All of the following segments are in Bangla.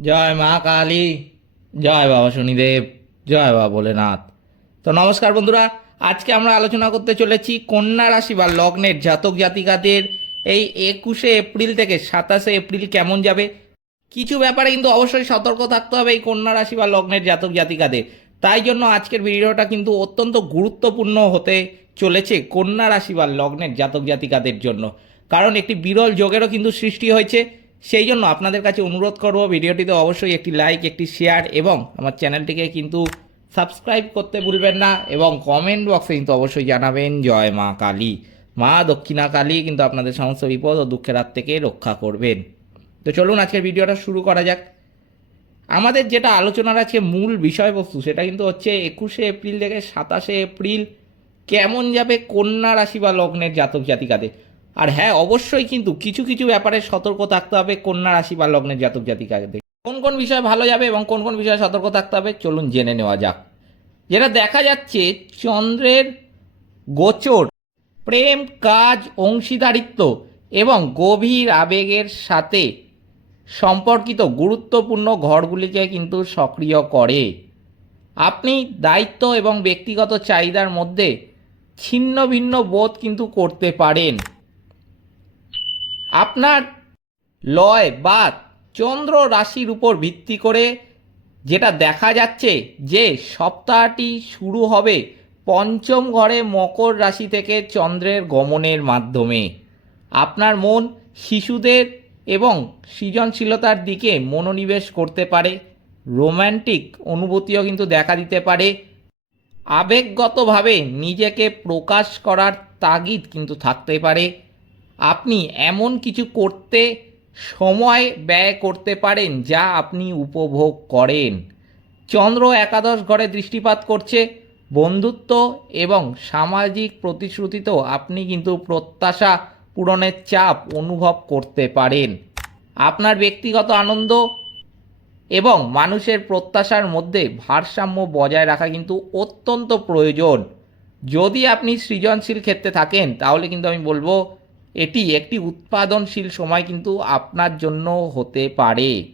জয় মা কালী, জয় বাবা শনিদেব, জয় বাবা ভোলেনাথ। তো নমস্কার বন্ধুরা, আজকে আমরা আলোচনা করতে চলেছি কন্যা রাশি বা লগ্নের জাতক জাতিকাদের এই একুশে এপ্রিল থেকে সাতাশে এপ্রিল কেমন যাবে? কিছু ব্যাপারে কিন্তু অবশ্যই সতর্ক থাকতে হবে এই কন্যা রাশি বা লগ্নের জাতক জাতিকাদের। তাই জন্য আজকের ভিডিওটা কিন্তু অত্যন্ত গুরুত্বপূর্ণ হতে চলেছে কন্যা রাশি বা লগ্নের জাতক জাতিকাদের জন্য। কারণ একটি বিরল যোগেরও কিন্তু সৃষ্টি হয়েছে। সেই জন্য আপনাদের কাছে অনুরোধ করব ভিডিওটিতে অবশ্যই একটি লাইক একটি শেয়ার এবং আমার চ্যানেলটিকে কিন্তু সাবস্ক্রাইব করতে ভুলবেন না এবং কমেন্ট বক্সে কিন্তু অবশ্যই জানাবেন, জয় মা কালী। মা দক্ষিণা কালী কিন্তু আপনাদের সমস্ত বিপদ ও দুঃখের হাত থেকে রক্ষা করবেন। তো চলুন আজকের ভিডিওটা শুরু করা যাক। আমাদের যেটা আলোচনার আছে মূল বিষয়বস্তু সেটা কিন্তু হচ্ছে একুশে এপ্রিল থেকে সাতাশে এপ্রিল কেমন যাবে কন্যা রাশি বা লগ্নের জাতক জাতিকাদের। আর হ্যাঁ অবশ্যই কিন্তু কিছু কিছু ব্যাপারে সতর্ক থাকতে হবে কন্যা রাশি বা লগ্নের জাতক জাতিকাদের কোন কোন বিষয় ভালো যাবে এবং কোন কোন বিষয়ে সতর্ক থাকতে হবে চলুন জেনে নেওয়া যাক। যেটা দেখা যাচ্ছে, চন্দ্রের গোচর, প্রেম, কাজ, অংশীদারিত্ব এবং গভীর আবেগের সাথে সম্পর্কিত গুরুত্বপূর্ণ ঘরগুলিকে কিন্তু সক্রিয় করে। আপনি দায়িত্ব এবং ব্যক্তিগত চাহিদার মধ্যে ছিন্ন ভিন্ন বোধ কিন্তু করতে পারেন। আপনার লয় বা চন্দ্র রাশির উপর ভিত্তি করে যেটা দেখা যাচ্ছে যে সপ্তাহটি শুরু হবে পঞ্চম ঘরে মকর রাশি থেকে চন্দ্রের গমনের মাধ্যমে। আপনার মন শিশুদের এবং সৃজনশীলতার দিকে মনোনিবেশ করতে পারে, রোম্যান্টিক অনুভূতিও কিন্তু দেখা দিতে পারে। আবেগগতভাবে নিজেকে প্রকাশ করার তাগিদ কিন্তু থাকতে পারে। আপনি এমন কিছু করতে সময় ব্যয় করতে পারেন যা আপনি উপভোগ করেন। চন্দ্র একাদশ ঘরে দৃষ্টিপাত করছে। বন্ধুত্ব এবং সামাজিক প্রতিশ্রুতিতেও আপনি কিন্তু প্রত্যাশা পূরণের চাপ অনুভব করতে পারেন। আপনার ব্যক্তিগত আনন্দ এবং মানুষের প্রত্যাশার মধ্যে ভারসাম্য বজায় রাখা কিন্তু অত্যন্ত প্রয়োজন। যদি আপনি সৃজনশীল ক্ষেত্রে থাকেন, তাহলে কিন্তু আমি বলব এটি একটি উৎপাদনশীল সময় কিন্তু আপনার জন্য হতে পারে।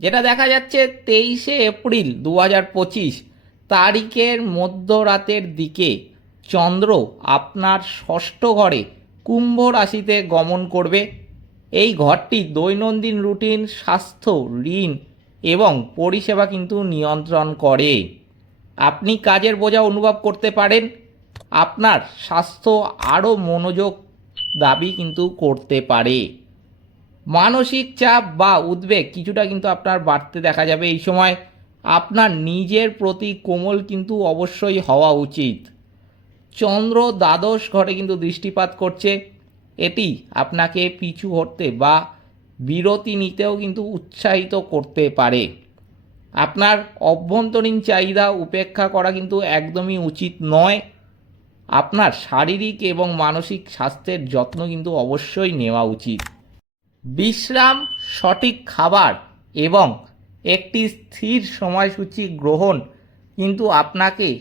যেটা দেখা যাচ্ছে তেইশে এপ্রিল দু হাজার পঁচিশ, তারিখের মধ্যরাতের দিকে চন্দ্র আপনার ষষ্ঠ ঘরে কুম্ভ রাশিতে গমন করবে। এই ঘরটি দৈনন্দিন রুটিন, স্বাস্থ্য, ঋণ এবং পরিষেবা কিন্তু নিয়ন্ত্রণ করে। আপনি কাজের বোঝা অনুভব করতে পারেন। আপনার স্বাস্থ্য আরও মনোযোগ দাবি কিন্তু করতে পারে। মানসিক চাপ বা উদ্বেগ কিছুটা কিন্তু আপনার বাড়তে দেখা যাবে এই সময়। আপনার নিজের প্রতি কোমল কিন্তু অবশ্যই হওয়া উচিত। চন্দ্র দ্বাদশ ঘরে কিন্তু দৃষ্টিপাত করছে। এটি আপনাকে পিছু হটতে বা বিরতি নিতেও কিন্তু উৎসাহিত করতে পারে। আপনার অভ্যন্তরীণ চাহিদা উপেক্ষা করা কিন্তু একদমই উচিত নয়। আপনার শারীরিক এবং মানসিক স্বাস্থ্যের যত্ন কিন্তু অবশ্যই নেওয়া উচিত। বিশ্রাম, সঠিক খাবার এবং একটি স্থির সময়সূচি গ্রহণ কিন্তু আপনাকে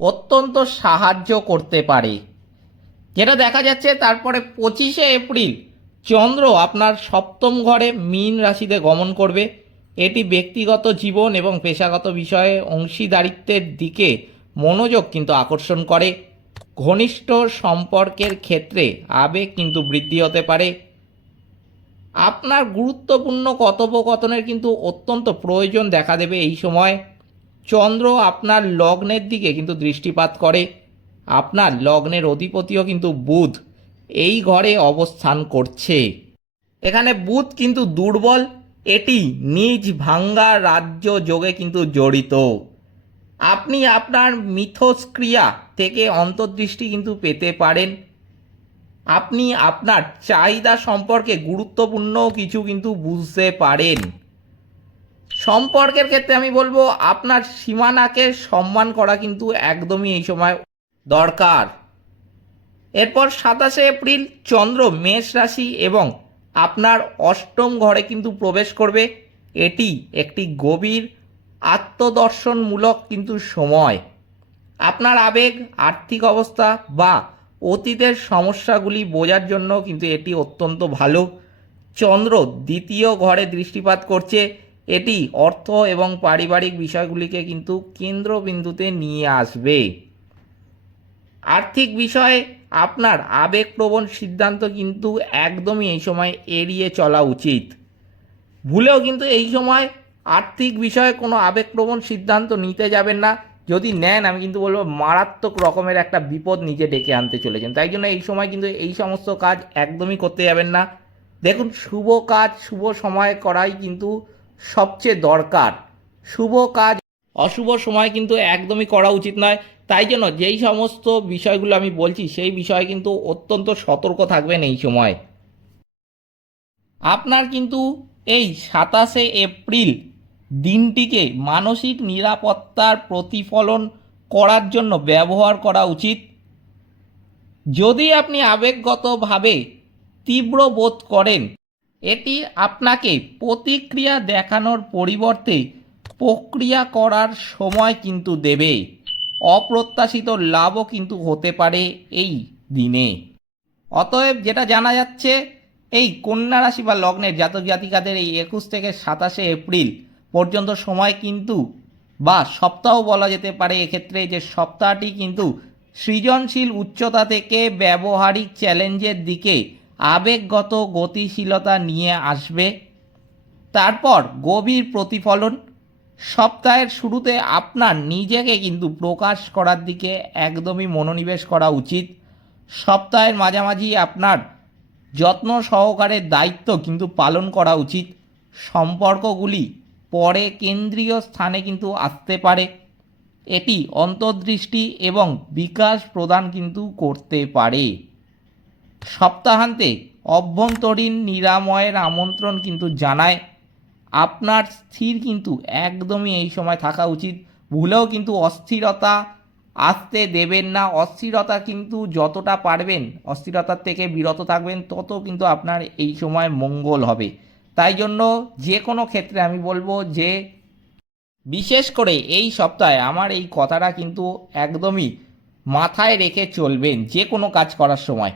অত্যন্ত সাহায্য করতে পারে। যেটা দেখা যাচ্ছে, তারপরে পঁচিশে এপ্রিল চন্দ্র আপনার সপ্তম ঘরে মীন রাশিতে গমন করবে। এটি ব্যক্তিগত জীবন এবং পেশাগত বিষয়ে অংশীদারিত্বের দিকে মনোযোগ কিন্তু আকর্ষণ করে। ঘনিষ্ঠ সম্পর্কের ক্ষেত্রে আবেগ কিন্তু বৃদ্ধি হতে পারে। আপনার গুরুত্বপূর্ণ কথোপকথনের কিন্তু অত্যন্ত প্রয়োজন দেখা দেবে এই সময়। চন্দ্র আপনার লগ্নের দিকে কিন্তু দৃষ্টিপাত করে। আপনার লগ্নের অধিপতিও কিন্তু বুধ এই ঘরে অবস্থান করছে। এখানে বুধ কিন্তু দুর্বল, এটি নিজ ভাঙ্গা রাজ্য যোগে কিন্তু জড়িত। আপনি আপনার মিথস্ক্রিয়া থেকে অন্তর্দৃষ্টি কিন্তু পেতে পারেন। আপনি আপনার চাহিদা সম্পর্কে গুরুত্বপূর্ণ কিছু কিন্তু বুঝতে পারেন। সম্পর্কের ক্ষেত্রে আমি বলব, আপনার সীমানাকে সম্মান করা কিন্তু একদমই এই সময় দরকার। এরপর সাতাশে এপ্রিল, চন্দ্র, মেষ রাশি এবং আপনার অষ্টম ঘরে কিন্তু প্রবেশ করবে। এটি একটি গভীর আত্মদর্শনমূলক কিন্তু সময়। আপনার আবেগ, আর্থিক অবস্থা বা অতীতের সমস্যাগুলি বোঝার জন্য কিন্তু এটি অত্যন্ত ভালো। চন্দ্র দ্বিতীয় ঘরে দৃষ্টিপাত করছে। এটি অর্থ এবং পারিবারিক বিষয়গুলিকে কিন্তু কেন্দ্রবিন্দুতে নিয়ে আসবে। আর্থিক বিষয়ে আপনার আবেগপ্রবণ সিদ্ধান্ত কিন্তু একদমই এই সময় এড়িয়ে চলা উচিত। ভুলেও কিন্তু এই সময় আর্থিক বিষয়ে কোনো আবেগপ্রবণ সিদ্ধান্ত নিতে যাবেন না। যদি নেন, আমি কিন্তু বলব মারাত্মক রকমের একটা বিপদ নিজে ডেকে আনতে চলেছেন। তাই জন্য এই সময় কিন্তু এই সমস্ত কাজ একদমই করতে যাবেন না। দেখুন, শুভ কাজ, শুভ সময়ে করাই কিন্তু সবচেয়ে দরকার। শুভ কাজ, অশুভ সময় কিন্তু একদমই করা উচিত নয়। তাই জন্য যেই সমস্ত বিষয়গুলো আমি বলছি, সেই বিষয়ে কিন্তু অত্যন্ত সতর্ক থাকবেন এই সময়। আপনার কিন্তু এই সাতাশে এপ্রিল দিনটিকে মানসিক নিরাপত্তার প্রতিফলন করার জন্য ব্যবহার করা উচিত। যদি আপনি আবেগগতভাবে তীব্র বোধ করেন, এটি আপনাকে প্রতিক্রিয়া দেখানোর পরিবর্তে প্রক্রিয়া করার সময় কিন্তু দেবে। অপ্রত্যাশিত লাভও কিন্তু হতে পারে এই দিনে। অতএব যেটা জানা যাচ্ছে, এই কন্যা রাশি বা লগ্নের জাতক জাতিকাদের এই একুশ থেকে সাতাশে এপ্রিল পর্যন্ত সময় কিন্তু বা সপ্তাহ বলা যেতে পারে এক্ষেত্রে যে সপ্তাহটি কিন্তু সৃজনশীল উচ্চতা থেকে ব্যবহারিক চ্যালেঞ্জের দিকে আবেগগত গতিশীলতা নিয়ে আসবে। তারপর গভীর প্রতিফলন। সপ্তাহের শুরুতে আপনার নিজেকে কিন্তু প্রকাশ করার দিকে একদমই মনোনিবেশ করা উচিত। সপ্তাহের মাঝামাঝি আপনার যত্ন সহকারে দায়িত্ব কিন্তু পালন করা উচিত। সম্পর্কগুলি পরে কেন্দ্রীয় স্থানে কিন্তু আসতে পারে। এটি অন্তর্দৃষ্টি এবং বিকাশ প্রদান কিন্তু করতে পারে। সপ্তাহান্তে অভ্যন্তরীণ নিরাময়ের আমন্ত্রণ কিন্তু জানায়। আপনার স্থির কিন্তু একদমই এই সময় থাকা উচিত। ভুলেও কিন্তু অস্থিরতা আসতে দেবেন না। অস্থিরতা কিন্তু যতটা পারবেন, অস্থিরতার থেকে বিরত থাকবেন, তত কিন্তু আপনার এই সময় মঙ্গল হবে। তাই জন্য যে কোনো ক্ষেত্রে আমি বলব যে, বিশেষ করে এই সপ্তাহে আমার এই কথাটা কিন্তু একদমই মাথায় রেখে চলবেন যে কোনো কাজ করার সময়।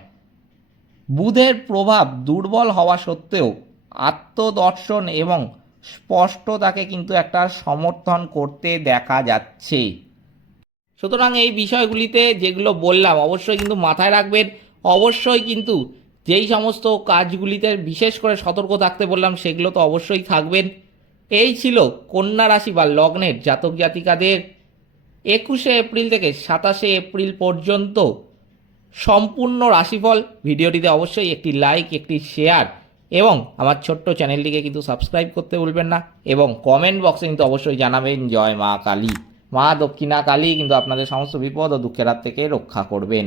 বুধের প্রভাব দুর্বল হওয়া সত্ত্বেও আত্মদর্শন এবং স্পষ্টতাকে কিন্তু একটা সমর্থন করতে দেখা যাচ্ছে। সুতরাং এই বিষয়গুলিতে যেগুলো বললাম, অবশ্যই কিন্তু মাথায় রাখবেন, অবশ্যই কিন্তু যেই সমস্ত কাজগুলিতে বিশেষ করে সতর্ক থাকতে বললাম, সেগুলো তো অবশ্যই থাকবেন। এই ছিল কন্যা রাশি বা লগ্নের জাতক জাতিকাদের একুশে এপ্রিল থেকে সাতাশে এপ্রিল পর্যন্ত সম্পূর্ণ রাশিফল। ভিডিওটিতে অবশ্যই একটি লাইক, একটি শেয়ার এবং আমার ছোট্ট চ্যানেলটিকে কিন্তু সাবস্ক্রাইব করতে ভুলবেন না এবং কমেন্ট বক্সে কিন্তু অবশ্যই জানাবেন, জয় মা কালী। মা দক্ষিণা কালী কিন্তু আপনাদের সমস্ত বিপদ ও দুঃখের হাত থেকে রক্ষা করবেন।